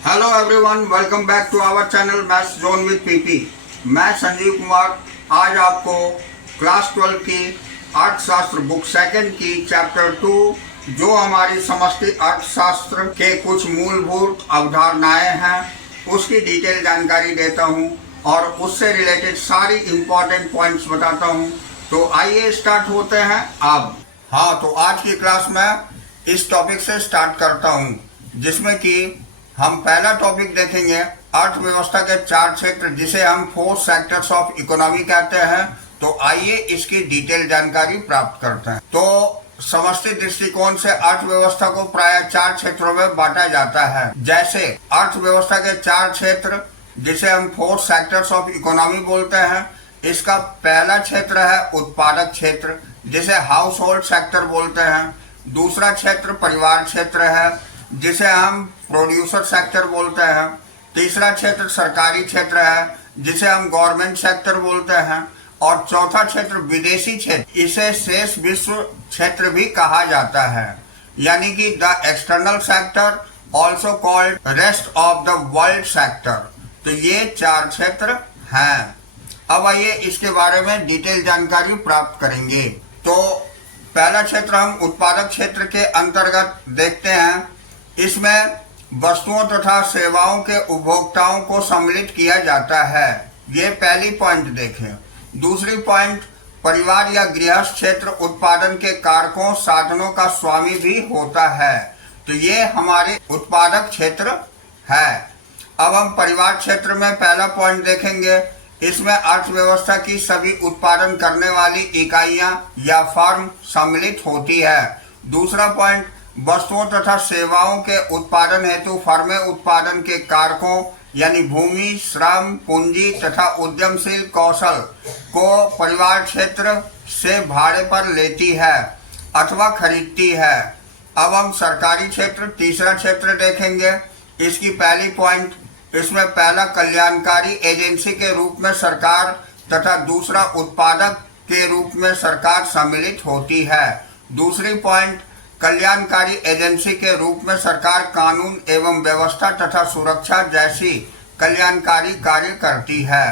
Hello everyone, welcome back to our channel maths zone with PP. मैं संजीव कुमार आज आपको class 12 की अर्थशास्त्र बुक सेकंड की चैप्टर 2 जो हमारी समष्टि अर्थशास्त्र के कुछ मूलभूत अवधारणाएं हैं उसकी डिटेल जानकारी देता हूं और उससे रिलेटेड सारी इम्पोर्टेंट पॉइंट्स बताता हूं। तो आइए स्टार्ट होते हैं अब। तो आज की क्लास में इस टॉपिक से स्टार्ट करता हूं जिसमें कि हम पहला टॉपिक देखेंगे अर्थव्यवस्था के चार क्षेत्र जिसे हम 4 सेक्टर्स ऑफ इकोनॉमी कहते हैं। तो आइए इसकी डिटेल जानकारी प्राप्त करते हैं। तो समष्टि दृष्टिकोण से अर्थव्यवस्था को प्राय 4 क्षेत्रों में बांटा जाता है। जैसे अर्थव्यवस्था के 4 क्षेत्र जिसे हम 4 सेक्टर्स ऑफ इकोनॉमी बोलते हैं। इसका पहला क्षेत्र है उत्पादक क्षेत्र जिसे हाउस होल्ड सेक्टर बोलते हैं। दूसरा क्षेत्र परिवार क्षेत्र है जिसे हम प्रोड्यूसर सेक्टर बोलते हैं। तीसरा क्षेत्र सरकारी क्षेत्र है जिसे हम गवर्नमेंट सेक्टर बोलते हैं। और चौथा क्षेत्र विदेशी क्षेत्र, इसे शेष विश्व क्षेत्र भी कहा जाता है, यानी कि the external sector also called rest of the world sector. तो ये 4 क्षेत्र हैं। अब आइए इसके बारे में डिटेल जानकारी प्राप्त करेंगे। तो पहला क्षेत्र हम उत्पादक क्षेत्र के अंतर्गत देखते हैं। इसमें वस्तुओं तथा सेवाओं के उपभोक्ताओं को सम्मिलित किया जाता है। ये पहली पॉइंट देखें। दूसरी पॉइंट, परिवार या गृहस्थ क्षेत्र उत्पादन के कारकों साधनों का स्वामी भी होता है। तो ये हमारे उत्पादक क्षेत्र है। अब हम परिवार क्षेत्र में पहला पॉइंट देखेंगे। इसमें अर्थव्यवस्था की सभी उत्पादन करने वाली इकाइयां या फर्म सम्मिलित होती है। दूसरा पॉइंट, वस्तुओं तथा सेवाओं के उत्पादन हेतु फर्में उत्पादन के कारकों यानी भूमि, श्रम, पूंजी तथा उद्यमशील कौशल को परिवार क्षेत्र से भाड़े पर लेती है अथवा खरीदती है। अब हम सरकारी क्षेत्र तीसरा क्षेत्र देखेंगे। इसकी पहली पॉइंट, इसमें पहला कल्याणकारी एजेंसी के रूप में सरकार तथा दूसरा उत्पादक के रूप में सरकार सम्मिलित होती है। दूसरी पॉइंट, कल्याणकारी एजेंसी के रूप में सरकार कानून एवं व्यवस्था तथा सुरक्षा जैसी कल्याणकारी कार्य करती है।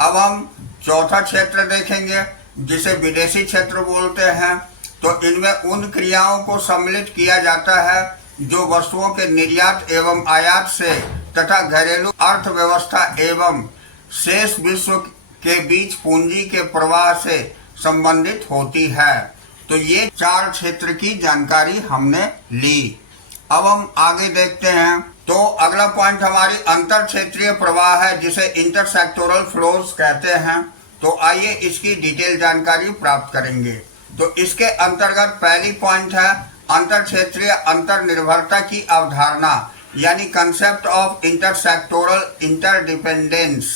अब हम चौथा क्षेत्र देखेंगे जिसे विदेशी क्षेत्र बोलते हैं। तो इनमें उन क्रियाओं को सम्मिलित किया जाता है जो वस्तुओं के निर्यात एवं आयात से तथा घरेलू अर्थव्यवस्था एवं शेष विश्व के बीच पूंजी के प्रवाह से संबंधित होती है। तो ये 4 क्षेत्र की जानकारी हमने ली। अब हम आगे देखते हैं। तो अगला पॉइंट हमारी अंतर क्षेत्रीय प्रवाह है जिसे इंटरसेक्टोरल फ्लोज कहते हैं। तो आइए इसकी डिटेल जानकारी प्राप्त करेंगे। तो इसके अंतर्गत पहली पॉइंट है अंतर क्षेत्रीय अंतर निर्भरता की अवधारणा यानी कंसेप्ट ऑफ इंटरसेक्टोरल इंटरडिपेंडेंस।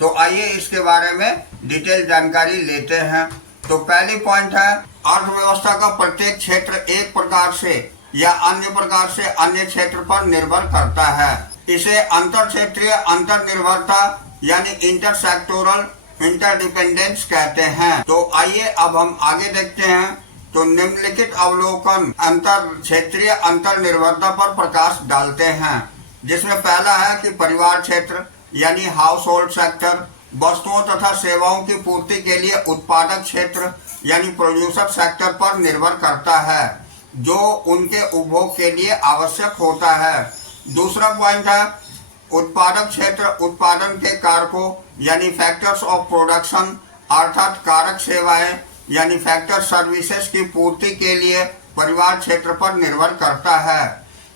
तो आइए इसके बारे में डिटेल जानकारी लेते हैं। तो पहली पॉइंट है अर्थव्यवस्था का प्रत्येक क्षेत्र एक प्रकार से या अन्य प्रकार से अन्य क्षेत्र पर निर्भर करता है। इसे अंतर क्षेत्रीय अंतर निर्भरता यानी इंटरसेक्टोरल इंटरडिपेंडेंस कहते हैं। तो आइए अब हम आगे देखते हैं। तो निम्नलिखित अवलोकन अंतर क्षेत्रीय अंतर निर्भरता पर प्रकाश डालते हैं, जिसमें पहला है कि परिवार क्षेत्र यानी हाउस होल्ड सेक्टर वस्तुओं तथा सेवाओं की पूर्ति के लिए उत्पादक क्षेत्र यानी प्रोड्यूसर सेक्टर पर निर्भर करता है जो उनके उपभोग के लिए आवश्यक होता है। दूसरा पॉइंट है उत्पादक क्षेत्र उत्पादन के कारकों यानी फैक्टर्स ऑफ प्रोडक्शन अर्थात कारक सेवाएं यानी फैक्टर सर्विसेज की पूर्ति के लिए परिवार क्षेत्र पर निर्भर करता है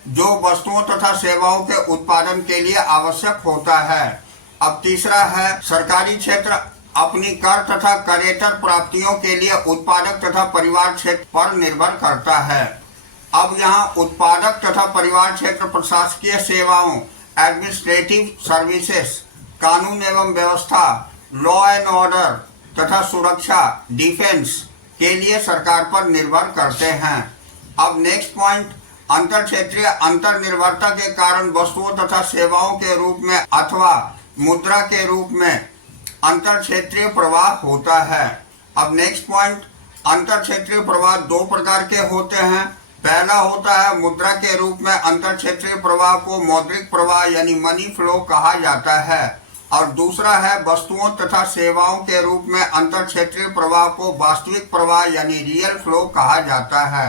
जो वस्तुओं तथा सेवाओं के उत्पादन के लिए आवश्यक होता है। अब तीसरा है सरकारी क्षेत्र अपनी कर तथा करेतर प्राप्तियों के लिए उत्पादक तथा परिवार क्षेत्र पर निर्भर करता है। अब यहाँ उत्पादक तथा परिवार क्षेत्र प्रशासकीय सेवाओं एडमिनिस्ट्रेटिव सर्विसेज, कानून एवं व्यवस्था, लॉ एंड ऑर्डर तथा सुरक्षा डिफेंस के लिए सरकार पर निर्भर करते हैं। अब नेक्स्ट पॉइंट, अंतर क्षेत्रीय अंतर निर्भरता के कारण वस्तुओं तथा सेवाओं के रूप में अथवा मुद्रा के रूप में अंतर क्षेत्रीय प्रवाह होता है। अब नेक्स्ट पॉइंट, अंतर क्षेत्रीय प्रवाह 2 प्रकार के होते हैं। पहला होता है मुद्रा के रूप में अंतर क्षेत्रीय प्रवाह को मौद्रिक प्रवाह यानी मनी फ्लो कहा जाता है, और दूसरा है वस्तुओं तथा सेवाओं के रूप में अंतर क्षेत्रीय प्रवाह को वास्तविक प्रवाह यानी रियल फ्लो कहा जाता है।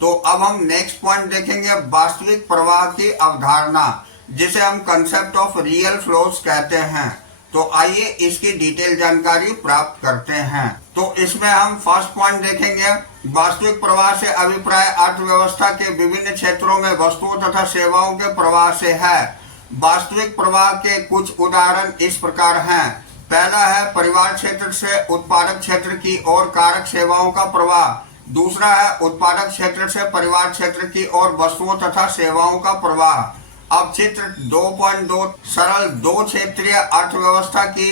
तो अब हम नेक्स्ट पॉइंट देखेंगे, वास्तविक प्रवाह की अवधारणा, जिसे हम कंसेप्ट ऑफ रियल फ्लोज कहते हैं। तो आइए इसकी डिटेल जानकारी प्राप्त करते हैं। तो इसमें हम फर्स्ट पॉइंट देखेंगे, वास्तविक प्रवाह से अभिप्राय अर्थव्यवस्था के विभिन्न क्षेत्रों में वस्तुओं तथा सेवाओं के प्रवाह से है। वास्तविक प्रवाह के कुछ उदाहरण इस प्रकार हैं। पहला है परिवार क्षेत्र से उत्पादक क्षेत्र की ओर कारक सेवाओं का प्रवाह। दूसरा है उत्पादक क्षेत्र से परिवार क्षेत्र की ओर वस्तुओं तथा सेवाओं का प्रवाह। अब चित्र 2.2 सरल दो क्षेत्रीय अर्थव्यवस्था की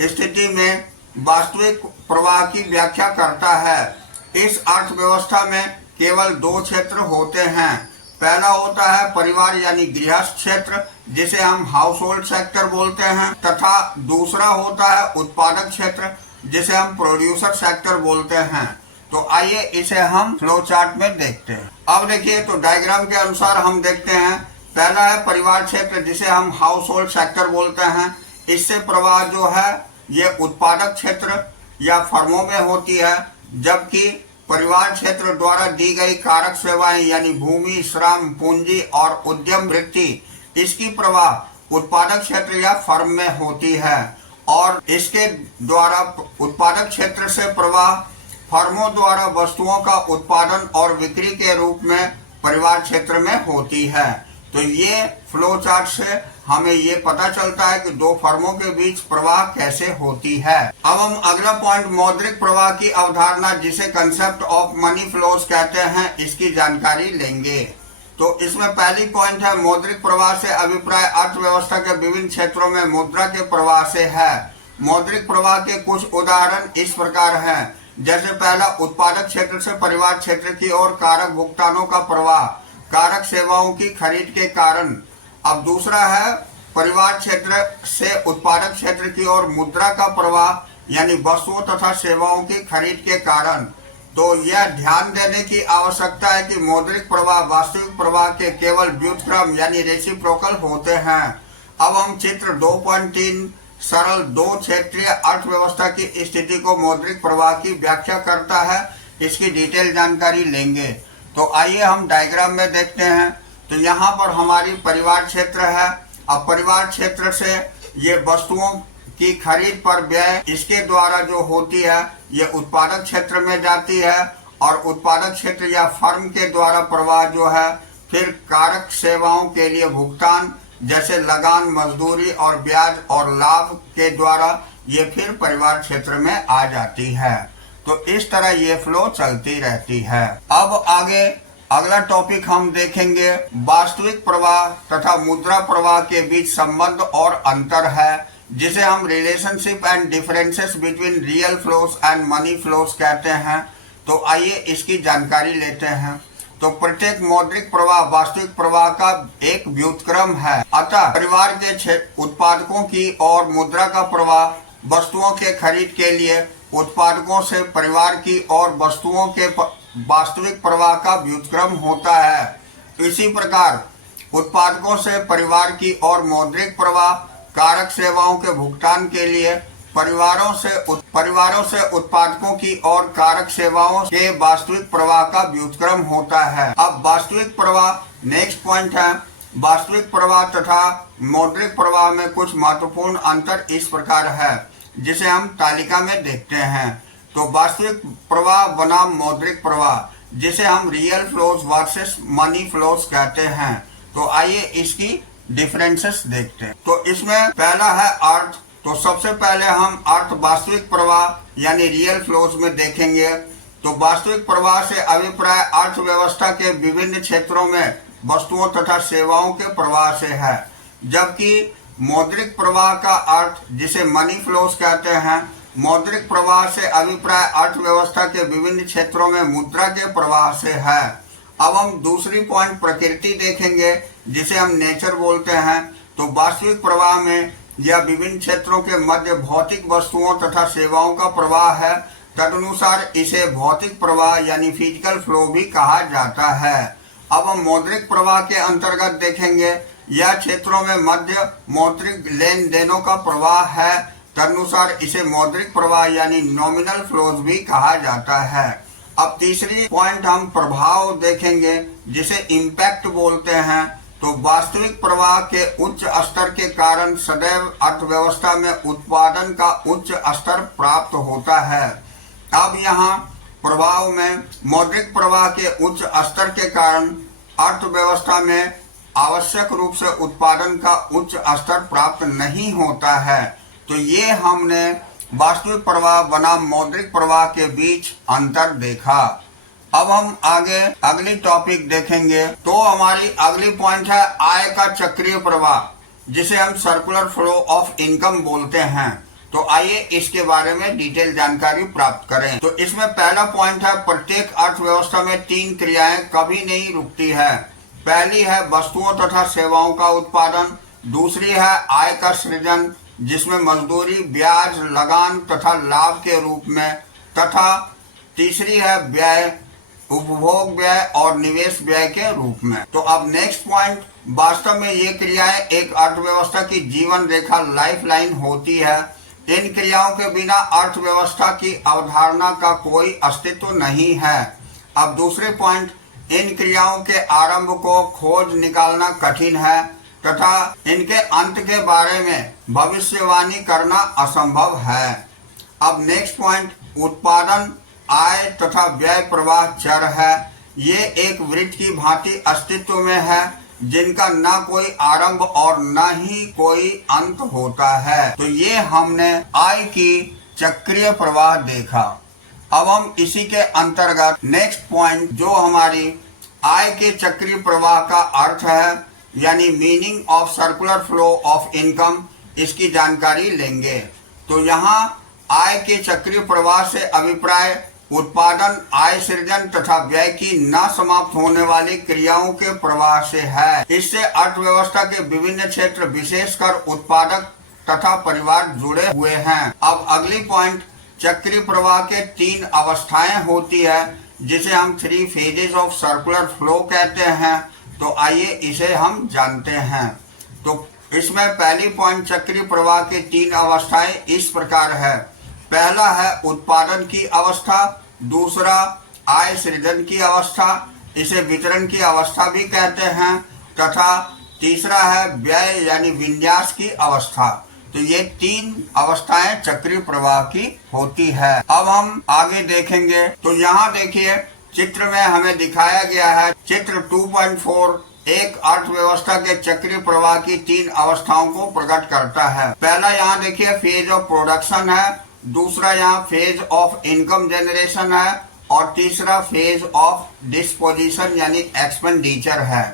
स्थिति में वास्तविक प्रवाह की व्याख्या करता है। इस अर्थव्यवस्था में केवल दो क्षेत्र होते हैं। पहला होता है परिवार यानी गृहस्थ क्षेत्र, जिसे हम हाउस होल्ड सेक्टर बोलते हैं, तथा दूसरा होता है उत्पादक क्षेत्र, जिसे हम प्रोड्यूसर सेक्टर बोलते हैं। तो आइए इसे हम फ्लो चार्ट में देखते हैं। अब देखिए, तो डायग्राम के अनुसार हम देखते हैं, पहला है परिवार क्षेत्र, जिसे हम हाउस होल्ड सेक्टर बोलते हैं। इससे प्रवाह जो है ये उत्पादक क्षेत्र या फर्मों में होती है, जबकि परिवार क्षेत्र द्वारा दी गई कारक सेवाएं यानी भूमि, श्रम, पूंजी और उद्यम वृत्ति, इसकी प्रवाह उत्पादक क्षेत्र या फर्म में होती है, और इसके द्वारा उत्पादक क्षेत्र से प्रवाह फर्मों द्वारा वस्तुओं का उत्पादन और बिक्री के रूप में परिवार क्षेत्र में होती है। तो ये फ्लो चार्ट से हमें ये पता चलता है कि दो फर्मों के बीच प्रवाह कैसे होती है। अब हम अगला पॉइंट मौद्रिक प्रवाह की अवधारणा, जिसे कंसेप्ट ऑफ मनी फ्लोज कहते हैं, इसकी जानकारी लेंगे। तो इसमें पहली पॉइंट है मौद्रिक प्रवाह से अभिप्राय अर्थव्यवस्था के विभिन्न क्षेत्रों में मुद्रा के प्रवाह से है। मौद्रिक प्रवाह के कुछ उदाहरण इस प्रकार हैं, जैसे पहला उत्पादक क्षेत्र से परिवार क्षेत्र की ओर कारक भुगतानों का प्रवाह कारक सेवाओं की खरीद के कारण। अब दूसरा है परिवार क्षेत्र से उत्पादक क्षेत्र की ओर मुद्रा का प्रवाह यानी वस्तुओं तथा सेवाओं की खरीद के कारण। तो यह ध्यान देने की आवश्यकता है कि मौद्रिक प्रवाह वास्तविक प्रवाह के केवल व्युत्क्रम यानी रेसिप्रोकल होते हैं। अब हम चित्र 2.3 सरल दो क्षेत्रीय अर्थव्यवस्था की स्थिति को मौद्रिक प्रवाह की व्याख्या करता है, इसकी डिटेल जानकारी लेंगे। तो आइए हम डायग्राम में देखते हैं। तो यहाँ पर हमारी परिवार क्षेत्र है। अब परिवार क्षेत्र से ये वस्तुओं की खरीद पर व्यय इसके द्वारा जो होती है ये उत्पादक क्षेत्र में जाती है, और उत्पादक क्षेत्र या फर्म के द्वारा प्रवाह जो है फिर कारक सेवाओं के लिए भुगतान, जैसे लगान, मजदूरी और ब्याज और लाभ के द्वारा ये फिर परिवार क्षेत्र में आ जाती है। तो इस तरह ये फ्लो चलती रहती है। अब आगे अगला टॉपिक हम देखेंगे, वास्तविक प्रवाह तथा मुद्रा प्रवाह के बीच संबंध और अंतर है, जिसे हम relationship and differences between real flows and money flows कहते हैं। तो आइए इसकी जानकारी लेते हैं। तो प्रत्येक मौद्रिक प्रवाह वास्तविक प्रवाह का एक व्युत्क्रम है, अतः परिवार के उत्पादकों की और मुद्रा का प्रवाह वस्तुओं के खरीद के लिए उत्पादकों से परिवार की और वस्तुओं के वास्तविक प्रवाह का व्युत्क्रम होता है। इसी प्रकार उत्पादकों से परिवार की और मौद्रिक प्रवाह कारक सेवाओं के भुगतान के लिए परिवारों से उत्पादकों की और कारक सेवाओं के वास्तविक प्रवाह का व्युत्क्रम होता है। अब वास्तविक प्रवाह नेक्स्ट पॉइंट है। वास्तविक प्रवाह तथा मौद्रिक प्रवाह में कुछ महत्वपूर्ण अंतर इस प्रकार है, जिसे हम तालिका में देखते हैं। तो वास्तविक प्रवाह बनाम मौद्रिक प्रवाह, जिसे हम real flows versus money flows कहते हैं। तो आइए इसकी डिफरेंसेस देखते हैं। तो इसमें पहला है अर्थ। तो सबसे पहले हम अर्थ वास्तविक प्रवाह यानी रियल फ्लोज में देखेंगे। तो वास्तविक प्रवाह से अभिप्राय अर्थव्यवस्था के विभिन्न क्षेत्रों में वस्तुओं तथा सेवाओं के प्रवाह से है, जबकि मौद्रिक प्रवाह का अर्थ, जिसे मनी फ्लोज कहते हैं, मौद्रिक प्रवाह से अभिप्राय अर्थव्यवस्था के विभिन्न क्षेत्रों में मुद्रा के प्रवाह से है। अब हम दूसरी पॉइंट प्रकृति देखेंगे, जिसे हम नेचर बोलते हैं। तो वास्तविक प्रवाह में यह विभिन्न क्षेत्रों के मध्य भौतिक वस्तुओं तथा सेवाओं का प्रवाह है, तदनुसार इसे भौतिक प्रवाह यानी फिजिकल फ्लो भी कहा जाता है। अब हम मौद्रिक प्रवाह के अंतर्गत देखेंगे। यह क्षेत्रों में मध्य मौद्रिक लेन देनों का प्रवाह है। तदनुसार इसे मौद्रिक प्रवाह यानी नॉमिनल फ्लोज भी कहा जाता है। अब तीसरी पॉइंट हम प्रभाव देखेंगे, जिसे इम्पैक्ट बोलते हैं। तो वास्तविक प्रवाह के उच्च स्तर के कारण सदैव अर्थव्यवस्था में उत्पादन का उच्च स्तर प्राप्त होता है। अब यहाँ प्रभाव में मौद्रिक प्रवाह के उच्च स्तर के कारण अर्थव्यवस्था में आवश्यक रूप से उत्पादन का उच्च स्तर प्राप्त नहीं होता है। तो ये हमने वास्तविक प्रवाह बनाम मौद्रिक प्रवाह के बीच अंतर देखा। अब हम आगे अगली टॉपिक देखेंगे। तो हमारी अगली पॉइंट है आय का चक्रीय प्रवाह, जिसे हम सर्कुलर फ्लो ऑफ इनकम बोलते हैं। तो आइए इसके बारे में डिटेल जानकारी प्राप्त करें। तो इसमें पहला पॉइंट है, प्रत्येक अर्थव्यवस्था में तीन क्रियाएं कभी नहीं रुकती है। पहली है वस्तुओं तथा सेवाओं का उत्पादन, दूसरी है आय का सृजन, जिसमें मजदूरी, ब्याज, लगान तथा लाभ के रूप में, तथा तीसरी है व्यय, उपभोग व्यय और निवेश व्यय के रूप में। तो अब नेक्स्ट पॉइंट, वास्तव में ये क्रियाएं एक अर्थव्यवस्था की जीवन रेखा लाइफलाइन होती है। इन क्रियाओं के बिना अर्थव्यवस्था की अवधारणा का कोई अस्तित्व नहीं है। अब दूसरे पॉइंट, इन क्रियाओं के आरंभ को खोज निकालना कठिन है तथा इनके अंत के बारे में भविष्यवाणी करना असंभव है। अब नेक्स्ट पॉइंट, उत्पादन, आय तथा व्यय प्रवाह चर है। ये एक वृत्त की भांति अस्तित्व में है, जिनका न कोई आरंभ और न ही कोई अंत होता है। तो ये हमने आय की चक्रीय प्रवाह देखा। अब हम इसी के अंतर्गत नेक्स्ट पॉइंट, जो हमारी आय के चक्रीय प्रवाह का अर्थ है यानी meaning of circular flow of income, इसकी जानकारी लेंगे। तो यहाँ आय के चक्रीय प्रवाह से अभिप्राय उत्पादन, आय सृजन तथा व्यय की न समाप्त होने वाली क्रियाओं के प्रवाह से है। इससे अर्थव्यवस्था के विभिन्न क्षेत्र, विशेषकर उत्पादक तथा परिवार जुड़े हुए हैं। अब अगली पॉइंट, चक्रीय प्रवाह के तीन अवस्थाएं होती है, जिसे हम 3 फेजेस ऑफ सर्कुलर फ्लो कहते हैं। तो आइए इसे हम जानते हैं। तो इसमें पहली पॉइंट, चक्रीय प्रवाह की तीन अवस्थाएं इस प्रकार है। पहला है उत्पादन की अवस्था, दूसरा आय सृजन की अवस्था, इसे वितरण की अवस्था भी कहते हैं, तथा तीसरा है व्यय यानी विन्यास की अवस्था। तो ये तीन अवस्थाएं चक्रीय प्रवाह की होती है। अब हम आगे देखेंगे। तो यहाँ देखिए चित्र में हमें दिखाया गया है, चित्र 2.4 एक अर्थव्यवस्था के चक्रीय प्रवाह की तीन अवस्थाओं को प्रकट करता है। पहला यहाँ देखिए फेज ऑफ प्रोडक्शन है, दूसरा यहाँ फेज ऑफ इनकम जनरेशन है और तीसरा फेज ऑफ डिस्पोजिशन यानी एक्सपेंडिचर है।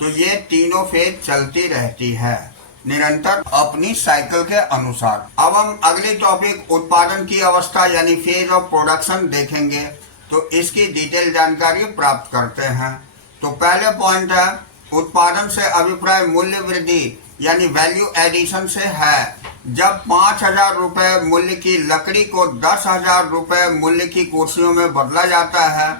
तो ये तीनों फेज चलती रहती है निरंतर अपनी साइकिल के अनुसार। अब हम अगली टॉपिक उत्पादन की अवस्था यानी फेज ऑफ प्रोडक्शन देखेंगे। तो इसकी डिटेल जानकारी प्राप्त करते हैं। तो पहले पॉइंट है, उत्पादन से अभिप्राय मूल्य वृद्धि यानी वैल्यू एडिशन से है। जब 5,000 रुपए मूल्य की लकड़ी को 10,000 रुपए मूल्य की कुर्सियों में बदला जाता है,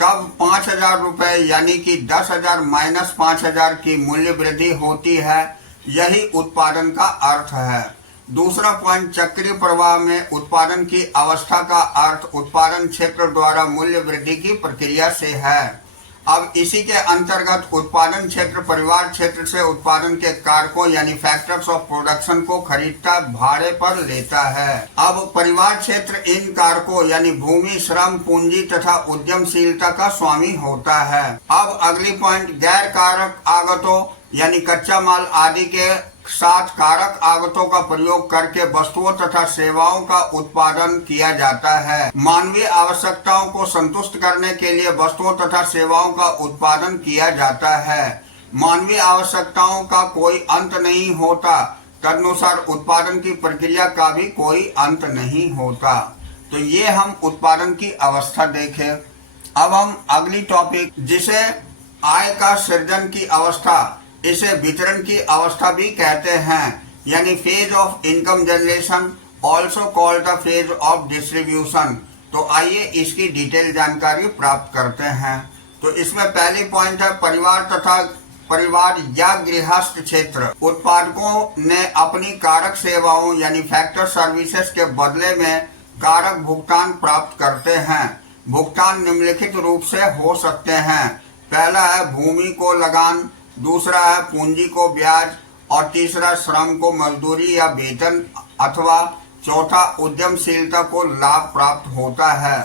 तब 5,000 रुपए यानी कि 10,000 माइनस 5,000 की मूल्य वृद्धि होती है। यही उत्पादन का अर्थ है। दूसरा पॉइंट, चक्रीय प्रवाह में उत्पादन की अवस्था का अर्थ उत्पादन क्षेत्र द्वारा मूल्य वृद्धि की प्रक्रिया से है। अब इसी के अंतर्गत उत्पादन क्षेत्र परिवार क्षेत्र से उत्पादन के कारकों यानी फैक्टर्स ऑफ प्रोडक्शन को खरीदता भाड़े पर लेता है। अब परिवार क्षेत्र इन कारकों यानी भूमि, श्रम, पूंजी तथा उद्यमशीलता का स्वामी होता है। अब अगली पॉइंट, गैर कारक आगतों यानी कच्चा माल आदि के साथ कारक आगतों का प्रयोग करके वस्तुओं तथा सेवाओं का उत्पादन किया जाता है। मानवीय आवश्यकताओं को संतुष्ट करने के लिए वस्तुओं तथा सेवाओं का उत्पादन किया जाता है। मानवीय आवश्यकताओं का कोई अंत नहीं होता, तदनुसार उत्पादन की प्रक्रिया का भी कोई अंत नहीं होता। तो ये हम उत्पादन की अवस्था देखे। अब हम अगली टॉपिक, जिसे आय का सृजन की अवस्था, इसे वितरण की अवस्था भी कहते हैं, यानी phase of income generation, also called the phase of distribution. तो आइए इसकी डिटेल जानकारी प्राप्त करते हैं। तो इसमें पहली पॉइंट है परिवार या गृहस्थ क्षेत्र। उत्पादकों ने अपनी कारक सेवाओं यानी फैक्टर सर्विसेज के बदले में कारक भुगतान प्राप्त करते हैं। भुगतान निम्नलिखित रूप से हो सकते हैं। पहला है भूमि को लगान, दूसरा है पूंजी को ब्याज और तीसरा श्रम को मजदूरी या वेतन अथवा चौथा उद्यमशीलता को लाभ प्राप्त होता है।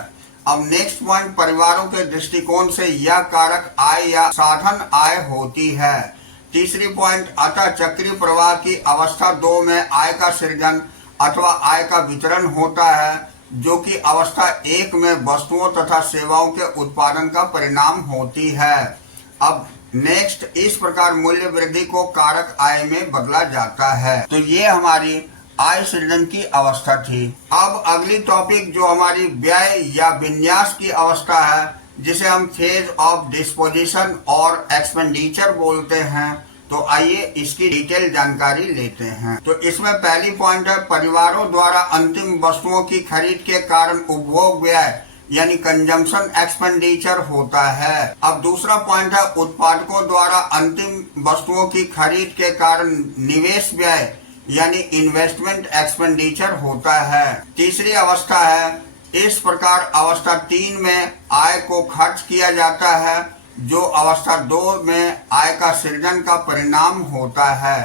अब नेक्स्ट पॉइंट, परिवारों के दृष्टिकोण से यह कारक आय या साधन आय होती है। तीसरी पॉइंट, अतः चक्रीय प्रवाह की अवस्था 2 में आय का सृजन अथवा आय का वितरण होता है, जो कि अवस्था 1 में वस्तुओं तथा सेवाओं के उत्पादन का परिणाम होती है। अब नेक्स्ट, इस प्रकार मूल्य वृद्धि को कारक आय में बदला जाता है। तो ये हमारी आय सृजन की अवस्था थी। अब अगली टॉपिक जो हमारी व्यय या विन्यास की अवस्था है, जिसे हम फेज ऑफ डिस्पोजिशन और एक्सपेंडिचर बोलते हैं। तो आइए इसकी डिटेल जानकारी लेते हैं। तो इसमें पहली पॉइंट है परिवारों द्वारा अंतिम वस्तुओं की खरीद के कारण उपभोग व्यय यानी कंजम्पशन एक्सपेंडिचर होता है। अब दूसरा पॉइंट है उत्पादकों द्वारा अंतिम वस्तुओं की खरीद के कारण निवेश व्यय यानी इन्वेस्टमेंट एक्सपेंडिचर होता है। तीसरी अवस्था है, इस प्रकार अवस्था 3 में आय को खर्च किया जाता है, जो अवस्था 2 में आय का सृजन का परिणाम होता है।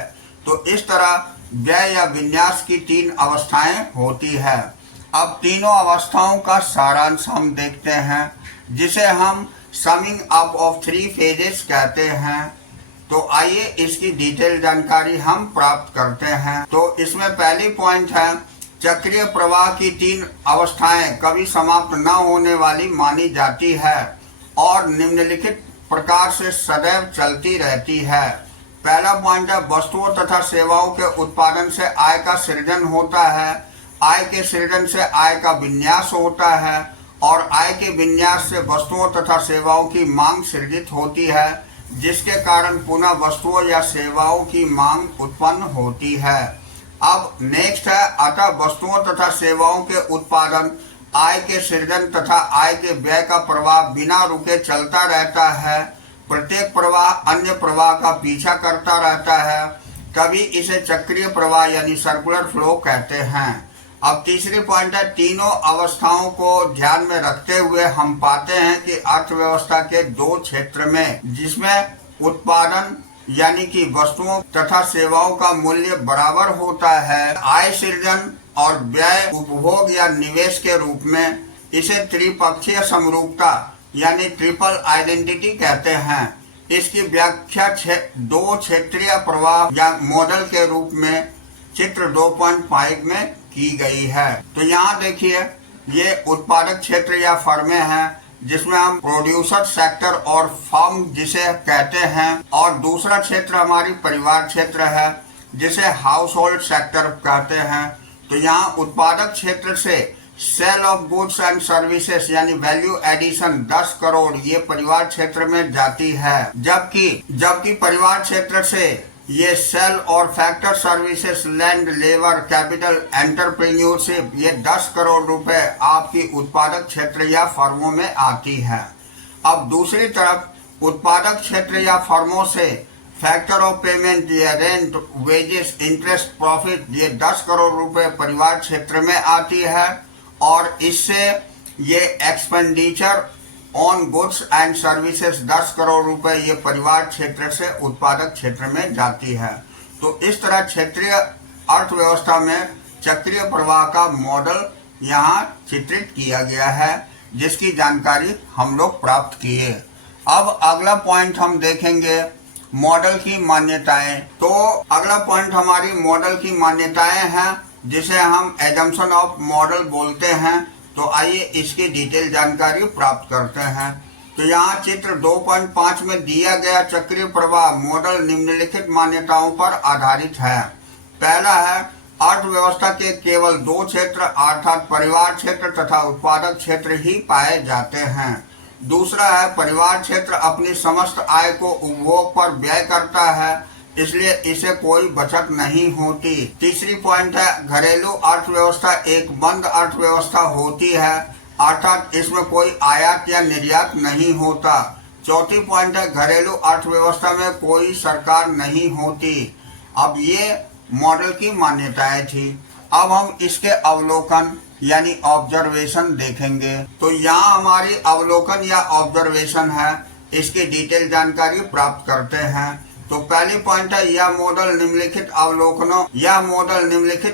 तो इस तरह व्यय या विन्यास की 3 अवस्थाएं होती है। अब तीनों अवस्थाओं का सारांश हम देखते हैं, जिसे हम समिंग अप ऑफ 3 फेजेस कहते हैं। तो आइए इसकी डिटेल जानकारी हम प्राप्त करते हैं। तो इसमें पहली पॉइंट है चक्रीय प्रवाह की 3 अवस्थाएं कभी समाप्त न होने वाली मानी जाती है और निम्नलिखित प्रकार से सदैव चलती रहती है। पहला पॉइंट है वस्तुओं तथा सेवाओं के उत्पादन से आय का सृजन होता है। आय के सृजन से आय का विन्यास होता है और आय के विन्यास से वस्तुओं तथा सेवाओं की मांग सृजित होती है, जिसके कारण पुनः वस्तुओं या सेवाओं की मांग उत्पन्न होती है। अब नेक्स्ट है अतः वस्तुओं तथा सेवाओं के उत्पादन, आय के सृजन तथा आय के व्यय का प्रवाह बिना रुके चलता रहता है। प्रत्येक प्रवाह अन्य प्रवाह का पीछा करता रहता है, तभी इसे चक्रीय प्रवाह यानी सर्कुलर फ्लो कहते हैं। अब तीसरी पॉइंट है तीनों अवस्थाओं को ध्यान में रखते हुए हम पाते हैं कि अर्थव्यवस्था के 2 क्षेत्र में, जिसमें उत्पादन यानी कि वस्तुओं तथा सेवाओं का मूल्य बराबर होता है, आय सृजन और व्यय उपभोग या निवेश के रूप में, इसे त्रिपक्षीय समरूपता यानी ट्रिपल आइडेंटिटी कहते हैं। इसकी व्याख्या 2 क्षेत्रीय प्रवाह या मॉडल के रूप में चित्र 2.5 में की गई है। तो यहाँ देखिए, ये उत्पादक क्षेत्र या फर्में हैं, जिसमें हम प्रोड्यूसर सेक्टर और फर्म जिसे कहते हैं, और दूसरा क्षेत्र हमारी परिवार क्षेत्र है, जिसे हाउस होल्ड सेक्टर कहते हैं। तो यहाँ उत्पादक क्षेत्र से sale of goods and services यानी वैल्यू एडिशन 10 करोड़ ये परिवार क्षेत्र में जाती है, जबकि परिवार क्षेत्र से ये सेल और factor services, land, labour, capital, entrepreneurship ये 10 करोड़ रुपए आपकी उत्पादक क्षेत्र या फर्मों में आती है। अब दूसरी तरफ उत्पादक क्षेत्र या फर्मों से फैक्टर ऑफ पेमेंट ये रेंट, वेजेस, इंटरेस्ट, प्रॉफिट ये 10 करोड़ रुपए परिवार क्षेत्र में आती है, और इससे ये expenditure on goods and services 10 crore रुपए ये परिवार क्षेत्र से उत्पादक क्षेत्र में जाती है। तो इस तरह क्षेत्रीय अर्थव्यवस्था में चक्रीय प्रवाह का मॉडल यहाँ चित्रित किया गया है, जिसकी जानकारी हम लोग प्राप्त किए। अब अगला पॉइंट हम देखेंगे मॉडल की मान्यताएं। तो अगला पॉइंट हमारी मॉडल की मान्यताएं हैं, जिसे हम एजम्पशन ऑफ मॉडल बोलते हैं। तो आइए इसकी डिटेल जानकारी प्राप्त करते हैं। तो यहाँ चित्र 2.5 में दिया गया चक्रीय प्रवाह मॉडल निम्नलिखित मान्यताओं पर आधारित है। पहला है अर्थव्यवस्था के केवल 2 क्षेत्र अर्थात परिवार क्षेत्र तथा उत्पादक क्षेत्र ही पाए जाते हैं। दूसरा है परिवार क्षेत्र अपनी समस्त आय को उपभोग पर व्यय करता है, इसलिए इसे कोई बचत नहीं होती। तीसरी पॉइंट है घरेलू अर्थव्यवस्था एक बंद अर्थव्यवस्था होती है, अर्थात इसमें कोई आयात या निर्यात नहीं होता। चौथी पॉइंट है घरेलू अर्थव्यवस्था में कोई सरकार नहीं होती। अब ये मॉडल की मान्यताएं थी। अब हम इसके अवलोकन यानी ऑब्जर्वेशन देखेंगे। तो यहाँ हमारी अवलोकन या ऑब्जर्वेशन है, इसकी डिटेल जानकारी प्राप्त करते हैं। तो पहली पॉइंट है यह मॉडल निम्नलिखित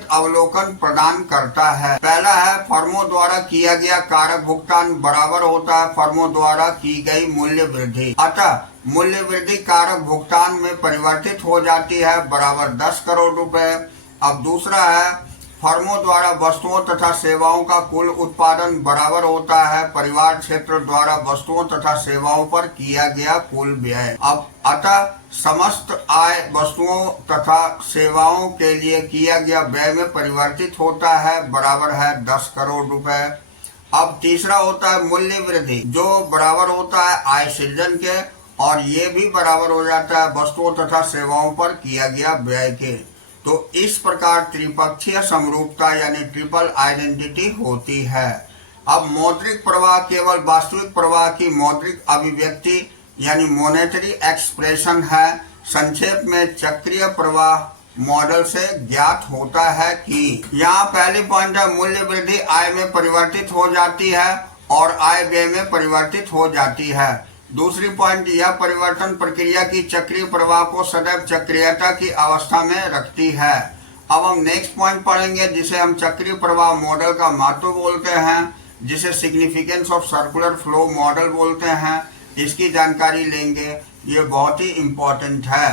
अवलोकन प्रदान करता है। पहला है फर्मों द्वारा किया गया कारक भुगतान बराबर होता है फर्मों द्वारा की गई मूल्य वृद्धि। अतः मूल्य वृद्धि कारक भुगतान में परिवर्तित हो जाती है बराबर 10 करोड़ रुपए। अब दूसरा है फर्मों द्वारा वस्तुओं तथा सेवाओं का कुल उत्पादन बराबर होता है परिवार क्षेत्र द्वारा वस्तुओं तथा सेवाओं पर किया गया कुल व्यय। अब अतः समस्त आय वस्तुओं तथा सेवाओं के लिए किया गया व्यय में परिवर्तित होता है बराबर है 10 करोड़ रुपए। अब तीसरा होता है मूल्य वृद्धि, जो बराबर होता है आय सृजन के, और ये भी बराबर हो जाता है वस्तुओं तथा सेवाओं पर किया गया व्यय के। तो इस प्रकार त्रिपक्षीय समरूपता यानी ट्रिपल आइडेंटिटी होती है। अब मौद्रिक प्रवाह केवल वास्तविक प्रवाह की मौद्रिक अभिव्यक्ति यानी मॉनेटरी एक्सप्रेशन है। संक्षेप में चक्रीय प्रवाह मॉडल से ज्ञात होता है कि यहाँ पहली पॉइंट है मूल्य वृद्धि आय में परिवर्तित हो जाती है और आय व्यय में परिवर्तित हो जाती है। दूसरी पॉइंट यह परिवर्तन प्रक्रिया की चक्रीय प्रवाह को सदैव चक्रीयता की अवस्था में रखती है। अब हम नेक्स्ट पॉइंट पढ़ेंगे जिसे हम चक्रीय प्रवाह मॉडल का महत्व बोलते हैं, जिसे significance of circular flow model बोलते हैं। इसकी जानकारी लेंगे, ये बहुत ही इम्पोर्टेंट है।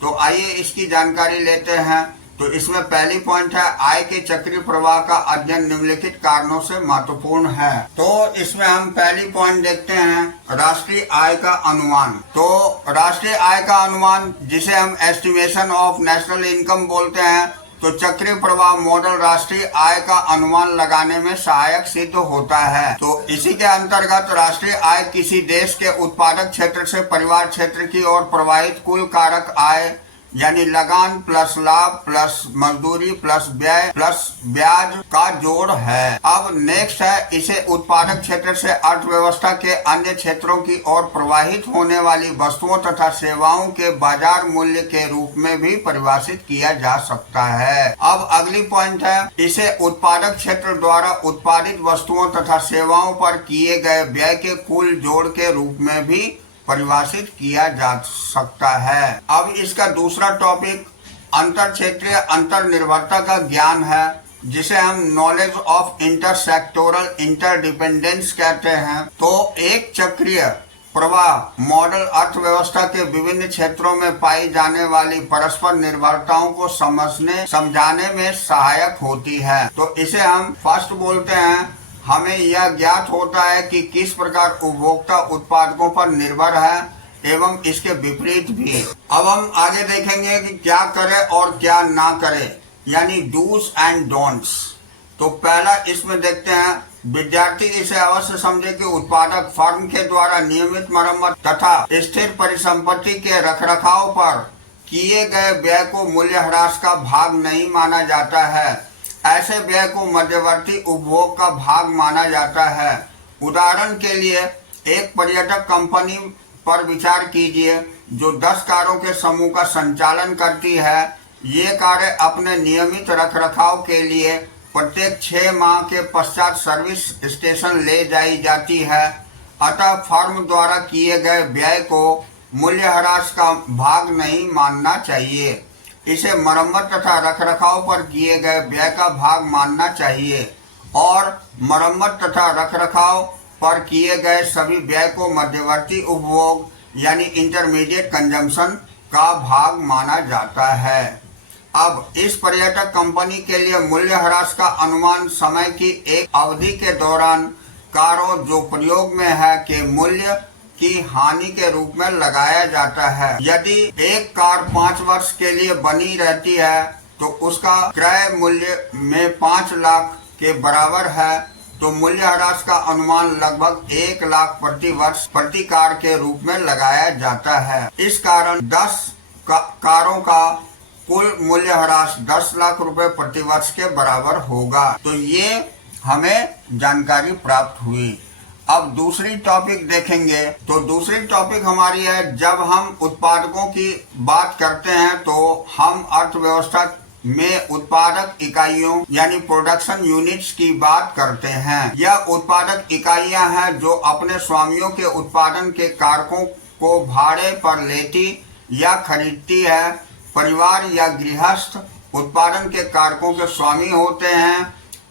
तो आइए इसकी जानकारी लेते हैं। तो इसमें पहली पॉइंट है आय के चक्रीय प्रवाह का अध्ययन निम्नलिखित कारणों से महत्वपूर्ण है। तो इसमें हम पहली पॉइंट देखते हैं राष्ट्रीय आय का अनुमान। तो राष्ट्रीय आय का अनुमान जिसे हम एस्टिमेशन ऑफ नेशनल इनकम बोलते हैं, तो चक्रीय प्रवाह मॉडल राष्ट्रीय आय का अनुमान लगाने में सहायक सिद्ध होता है। तो इसी के अंतर्गत राष्ट्रीय आय किसी देश के उत्पादक क्षेत्र से परिवार क्षेत्र की ओर प्रवाहित कुल कारक आय यानी लगान प्लस लाभ प्लस मजदूरी प्लस व्यय प्लस ब्याज का जोड़ है। अब नेक्स्ट है इसे उत्पादक क्षेत्र से अर्थव्यवस्था के अन्य क्षेत्रों की ओर प्रवाहित होने वाली वस्तुओं तथा सेवाओं के बाजार मूल्य के रूप में भी परिभाषित किया जा सकता है। अब अगली पॉइंट है इसे उत्पादक क्षेत्र द्वारा उत्पादित वस्तुओं तथा सेवाओं पर किए गए व्यय के कुल जोड़ के रूप में भी परिभाषित किया जा सकता है। अब इसका दूसरा टॉपिक अंतर क्षेत्रीय अंतर निर्भरता का ज्ञान है, जिसे हम नॉलेज ऑफ इंटरसेक्टोरल इंटरडिपेंडेंस कहते हैं। तो एक चक्रीय प्रवाह मॉडल अर्थव्यवस्था के विभिन्न क्षेत्रों में पाई जाने वाली परस्पर निर्भरताओं को समझाने में सहायक होती है। तो इसे हम फर्स्ट बोलते हैं हमें यह ज्ञात होता है कि किस प्रकार उपभोक्ता उत्पादकों पर निर्भर है एवं इसके विपरीत भी। अब हम आगे देखेंगे कि क्या करे और क्या ना करे, यानी डूज एंड डोंट्स। तो पहला इसमें देखते हैं विद्यार्थी इसे अवश्य समझे कि उत्पादक फर्म के द्वारा नियमित मरम्मत तथा स्थिर परिसंपत्ति के रखरखाव पर किए गए व्यय को मूल्यह्रास का भाग नहीं माना जाता है। ऐसे व्यय को मध्यवर्ती उपभोग का भाग माना जाता है। उदाहरण के लिए एक पर्यटक कंपनी पर विचार कीजिए जो 10 कारों के समूह का संचालन करती है। ये कारें अपने नियमित रखरखाव के लिए प्रत्येक 6 माह के पश्चात सर्विस स्टेशन ले जाई जाती है। अतः फर्म द्वारा किए गए व्यय को मूल्यह्रास का भाग नहीं मानना चाहिए, इसे मरम्मत तथा रखरखाव पर किए गए व्यय का भाग मानना चाहिए और मरम्मत तथा रखरखाव पर किए गए सभी व्यय को मध्यवर्ती उपभोग यानी इंटरमीडिएट कंजम्पशन का भाग माना जाता है। अब इस पर्यटक कंपनी के लिए मूल्यह्रास का अनुमान समय की एक अवधि के दौरान कारों जो प्रयोग में है के मूल्य की हानि के रूप में लगाया जाता है। यदि एक कार 5 वर्ष के लिए बनी रहती है तो उसका क्रय मूल्य में 5 लाख के बराबर है, तो मूल्यह्रास का अनुमान लगभग 1 लाख प्रति वर्ष प्रति कार के रूप में लगाया जाता है। इस कारण 10 कारों का कुल मूल्यह्रास 10 लाख रुपए प्रति वर्ष के बराबर होगा। तो ये हमें जानकारी प्राप्त हुई। अब दूसरी टॉपिक देखेंगे तो दूसरी टॉपिक हमारी है, जब हम उत्पादकों की बात करते हैं तो हम अर्थव्यवस्था में उत्पादक इकाइयों यानी प्रोडक्शन यूनिट्स की बात करते हैं। यह उत्पादक इकाइयां हैं जो अपने स्वामियों के उत्पादन के कारकों को भाड़े पर लेती या खरीदती है। परिवार या गृहस्थ उत्पादन के कारकों के स्वामी होते हैं।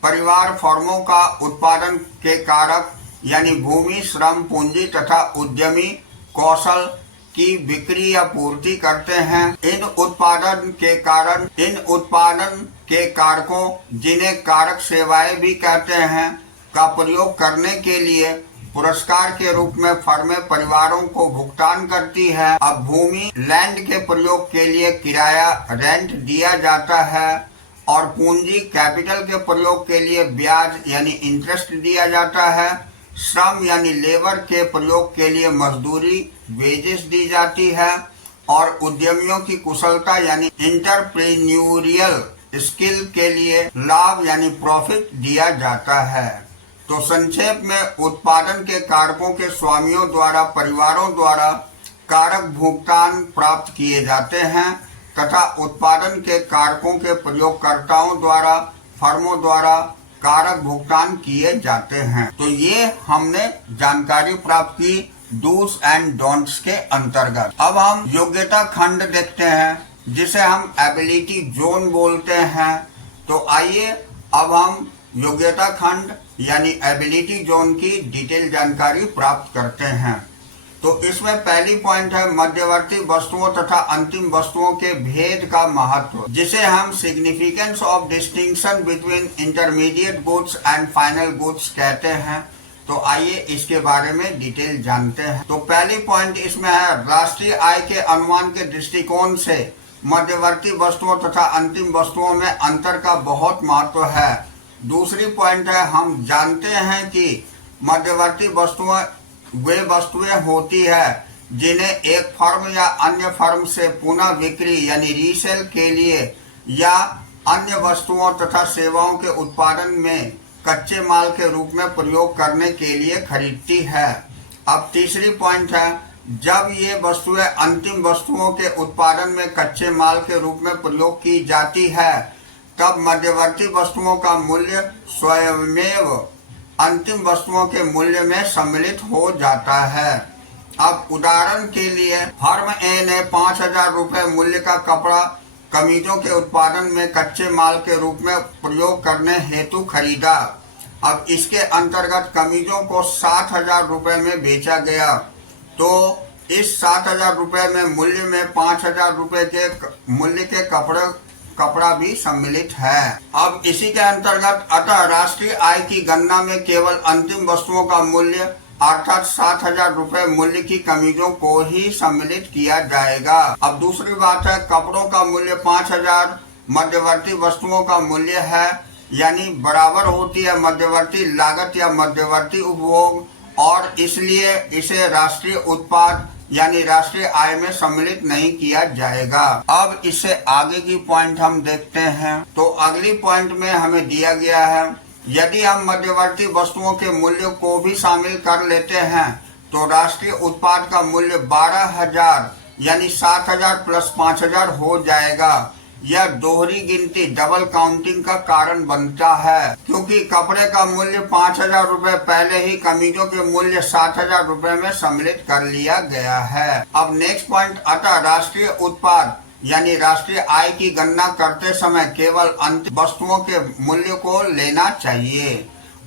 परिवार फर्मों का उत्पादन के कारक यानी भूमि, श्रम, पूंजी तथा उद्यमी कौशल की बिक्री या पूर्ति करते हैं। इन उत्पादन के कारकों, जिन्हें कारक सेवाएं भी कहते हैं, का प्रयोग करने के लिए पुरस्कार के रूप में फर्में परिवारों को भुगतान करती है। अब भूमि, लैंड के प्रयोग के लिए किराया, रेंट दिया जाता है और पूंजी, कैपिटल के प्रयोग के लिए ब्याज यानी इंटरेस्ट दिया जाता है। श्रम यानी लेबर के प्रयोग के लिए मजदूरी, वेजेस दी जाती है और उद्यमियों की कुशलता यानी इंटरप्रेन्योरियल स्किल के लिए लाभ यानी प्रॉफिट दिया जाता है। तो संक्षेप में उत्पादन के कारकों के स्वामियों द्वारा परिवारों द्वारा कारक भुगतान प्राप्त किए जाते हैं तथा उत्पादन के कारकों के प्रयोगकर्ताओं द्वारा फर्मों द्वारा कारक भुगतान किए जाते हैं। तो ये हमने जानकारी प्राप्त की डूज एंड डोंट्स के अंतर्गत। अब हम योग्यता खंड देखते हैं जिसे हम एबिलिटी जोन बोलते हैं। तो आइए अब हम योग्यता खंड यानी एबिलिटी जोन की डिटेल जानकारी प्राप्त करते हैं। तो इसमें पहली पॉइंट है मध्यवर्ती वस्तुओं तथा अंतिम वस्तुओं के भेद का महत्व, जिसे हम significance of distinction between intermediate goods and final goods कहते हैं। तो आइए इसके बारे में डिटेल जानते हैं। तो पहली पॉइंट इसमें है राष्ट्रीय आय के अनुमान के दृष्टिकोण से मध्यवर्ती वस्तुओं तथा अंतिम वस्तुओं में अंतर का बहुत महत्व है। दूसरी पॉइंट है हम जानते हैं कि मध्यवर्ती वस्तुएं वे वस्तुएं होती है जिन्हें एक फर्म या अन्य फर्म से पुनः बिक्री यानी रीसेल के लिए या अन्य वस्तुओं तथा सेवाओं के उत्पादन में कच्चे माल के रूप में प्रयोग करने के लिए खरीदती है। अब तीसरी पॉइंट है जब ये वस्तुएं अंतिम वस्तुओं के उत्पादन में कच्चे माल के रूप में प्रयोग की जाती है तब मध्यवर्ती वस्तुओं का मूल्य स्वयमेव अंतिम वस्तुओं के मूल्य में सम्मिलित हो जाता है। अब उदाहरण के लिए फर्म ए ने 5,000 रुपये मूल्य का कपड़ा कमीजों के उत्पादन में कच्चे माल के रूप में प्रयोग करने हेतु खरीदा। अब इसके अंतर्गत कमीजों को 7,000 रुपये में बेचा गया। तो इस 7,000 रुपये में मूल्य में 5,000 रुपये के मूल्य के कपड़ा भी सम्मिलित है। अब इसी के अंतर्गत अतः राष्ट्रीय आय की गणना में केवल अंतिम वस्तुओं का मूल्य अर्थात 7,000 रुपये मूल्य की कमीजों को ही सम्मिलित किया जाएगा। अब दूसरी बात है कपड़ों का मूल्य 5,000 मध्यवर्ती वस्तुओं का मूल्य है यानी बराबर होती है मध्यवर्ती लागत या मध्यवर्ती उपभोग और इसलिए इसे राष्ट्रीय उत्पाद यानी राष्ट्रीय आय में सम्मिलित नहीं किया जाएगा। अब इससे आगे की पॉइंट हम देखते हैं। तो अगली पॉइंट में हमें दिया गया है यदि हम मध्यवर्ती वस्तुओं के मूल्य को भी शामिल कर लेते हैं तो राष्ट्रीय उत्पाद का मूल्य 12,000 यानी 7,000 प्लस 5,000 हो जाएगा। यह दोहरी गिनती डबल काउंटिंग का कारण बनता है क्योंकि कपड़े का मूल्य 5,000 रुपये पहले ही कमीजों के मूल्य 7,000 रुपये में सम्मिलित कर लिया गया है। अब नेक्स्ट पॉइंट अतः राष्ट्रीय उत्पाद यानी राष्ट्रीय आय की गणना करते समय केवल अंतिम वस्तुओं के मूल्य को लेना चाहिए।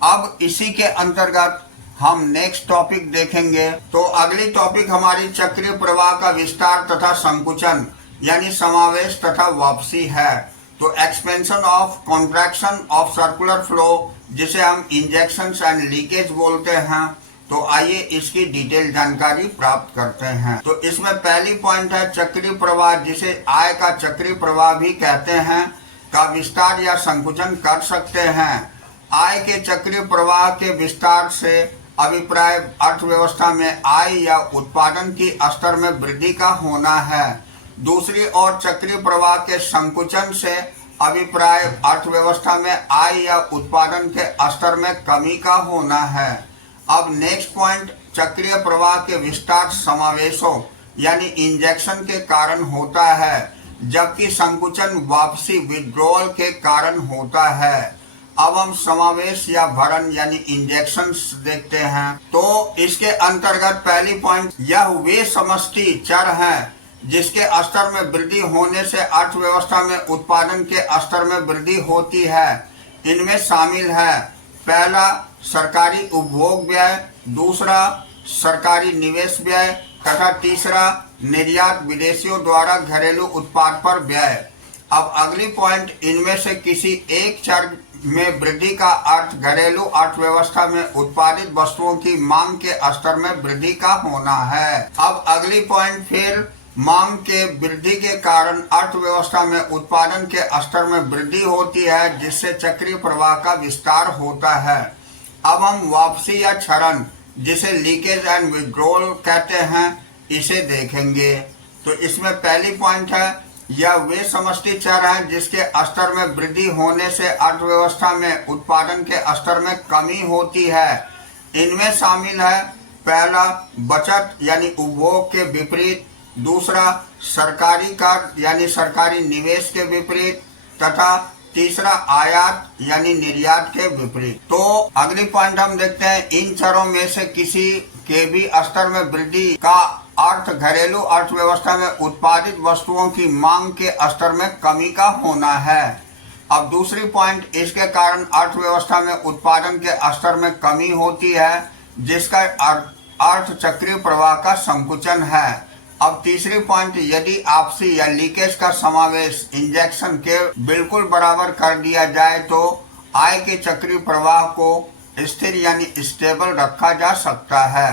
अब इसी के अंतर्गत हम नेक्स्ट टॉपिक देखेंगे। तो अगली टॉपिक हमारी चक्रीय प्रवाह का विस्तार तथा संकुचन यानी समावेश तथा वापसी है। तो expansion of contraction of circular flow जिसे हम इंजेक्शन एंड लीकेज बोलते हैं। तो आइए इसकी डिटेल जानकारी प्राप्त करते हैं। तो इसमें पहली पॉइंट है चक्रीय प्रवाह जिसे आय का चक्रीय प्रवाह भी कहते हैं का विस्तार या संकुचन कर सकते हैं। आय के चक्रीय प्रवाह के विस्तार से अभिप्राय अर्थव्यवस्था में आय या उत्पादन की स्तर में वृद्धि का होना है। दूसरी ओर चक्रीय प्रवाह के संकुचन से अभिप्राय अर्थव्यवस्था में आय या उत्पादन के स्तर में कमी का होना है। अब नेक्स्ट पॉइंट, चक्रीय प्रवाह के विस्तार समावेशों यानी इंजेक्शन के कारण होता है, जबकि संकुचन वापसी विड्रॉल के कारण होता है। अब हम समावेश या भरण यानी इंजेक्शन देखते हैं। तो इसके अंतर्गत पहली पॉइंट, यह वे समष्टि चर हैं जिसके स्तर में वृद्धि होने से अर्थव्यवस्था में उत्पादन के स्तर में वृद्धि होती है। इनमें शामिल है, पहला सरकारी उपभोग व्यय, दूसरा सरकारी निवेश व्यय तथा तीसरा निर्यात विदेशियों द्वारा घरेलू उत्पाद पर व्यय। अब अगली पॉइंट, इनमें से किसी एक चर में वृद्धि का अर्थ घरेलू अर्थव्यवस्था में उत्पादित वस्तुओं की मांग के स्तर में वृद्धि का होना है। अब अगली पॉइंट, फिर मांग के वृद्धि के कारण अर्थव्यवस्था में उत्पादन के स्तर में वृद्धि होती है, जिससे चक्रीय प्रवाह का विस्तार होता है। अब हम वापसी या क्षरण, जिसे लीकेज एंड विड्रॉल कहते हैं, इसे देखेंगे। तो इसमें पहली पॉइंट है, यह वे समष्टि चर हैं जिसके स्तर में वृद्धि होने से अर्थव्यवस्था में उत्पादन के स्तर में कमी होती है। इनमें शामिल है, पहला बचत यानी उपभोग के विपरीत, दूसरा सरकारी कर यानी सरकारी निवेश के विपरीत तथा तीसरा आयात यानी निर्यात के विपरीत। तो अगली पॉइंट हम देखते हैं, इन चरों में से किसी के भी स्तर में वृद्धि का अर्थ घरेलू अर्थव्यवस्था में उत्पादित वस्तुओं की मांग के स्तर में कमी का होना है। अब दूसरी पॉइंट, इसके कारण अर्थव्यवस्था में उत्पादन के स्तर में कमी होती है, जिसका अर्थ चक्रीय प्रवाह का संकुचन है। अब तीसरी पॉइंट, यदि आपसी या लीकेज का समावेश इंजेक्शन के बिल्कुल बराबर कर दिया जाए तो आय के चक्रीय प्रवाह को स्थिर यानी स्टेबल रखा जा सकता है।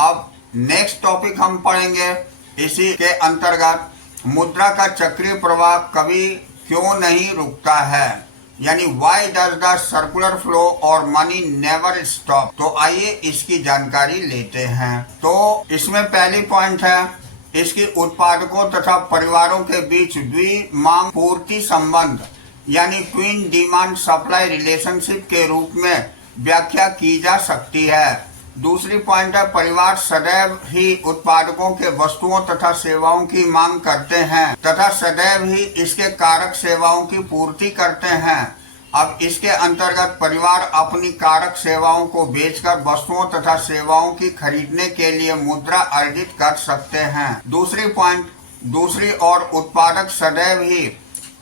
अब नेक्स्ट टॉपिक हम पढ़ेंगे, इसी के अंतर्गत मुद्रा का चक्रीय प्रवाह कभी क्यों नहीं रुकता है, यानी why does the circular flow और मनी नेवर स्टॉप। तो आइए इसकी जानकारी लेते हैं। तो इसमें पहली पॉइंट है, इसकी उत्पादकों तथा परिवारों के बीच द्विमांग पूर्ति संबंध यानी ट्विन डिमांड सप्लाई रिलेशनशिप के रूप में व्याख्या की जा सकती है। दूसरी पॉइंट है, परिवार सदैव ही उत्पादकों के वस्तुओं तथा सेवाओं की मांग करते हैं तथा सदैव ही इसके कारक सेवाओं की पूर्ति करते हैं। अब इसके अंतर्गत परिवार अपनी कारक सेवाओं को बेचकर वस्तुओं तथा सेवाओं की खरीदने के लिए मुद्रा अर्जित कर सकते हैं। दूसरी पॉइंट, दूसरी ओर उत्पादक सदैव ही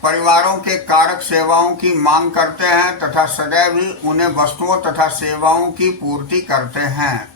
परिवारों के कारक सेवाओं की मांग करते हैं तथा सदैव ही उन्हें वस्तुओं तथा सेवाओं की पूर्ति करते हैं।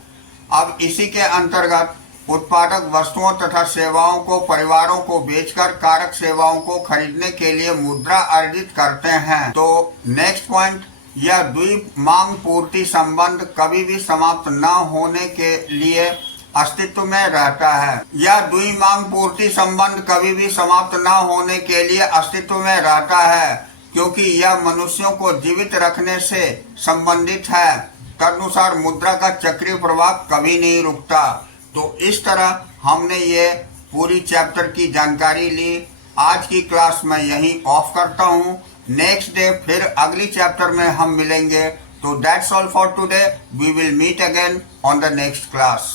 अब इसी के अंतर्गत उत्पादक वस्तुओं तथा सेवाओं को परिवारों को बेचकर कारक सेवाओं को खरीदने के लिए मुद्रा अर्जित करते हैं। तो नेक्स्ट पॉइंट, यह द्विमांग पूर्ति संबंध कभी भी समाप्त न होने के लिए अस्तित्व में रहता है। यह द्विमांग पूर्ति संबंध कभी भी समाप्त न होने के लिए अस्तित्व में रहता है, क्योंकि यह मनुष्यों को जीवित रखने से संबंधित है। तदनुसार मुद्रा का चक्रीय प्रवाह कभी नहीं रुकता। तो इस तरह हमने ये पूरी चैप्टर की जानकारी ली। आज की क्लास मैं यहीं ऑफ करता हूँ। नेक्स्ट डे फिर अगली चैप्टर में हम मिलेंगे। तो that's all for today. We will meet again on the next class.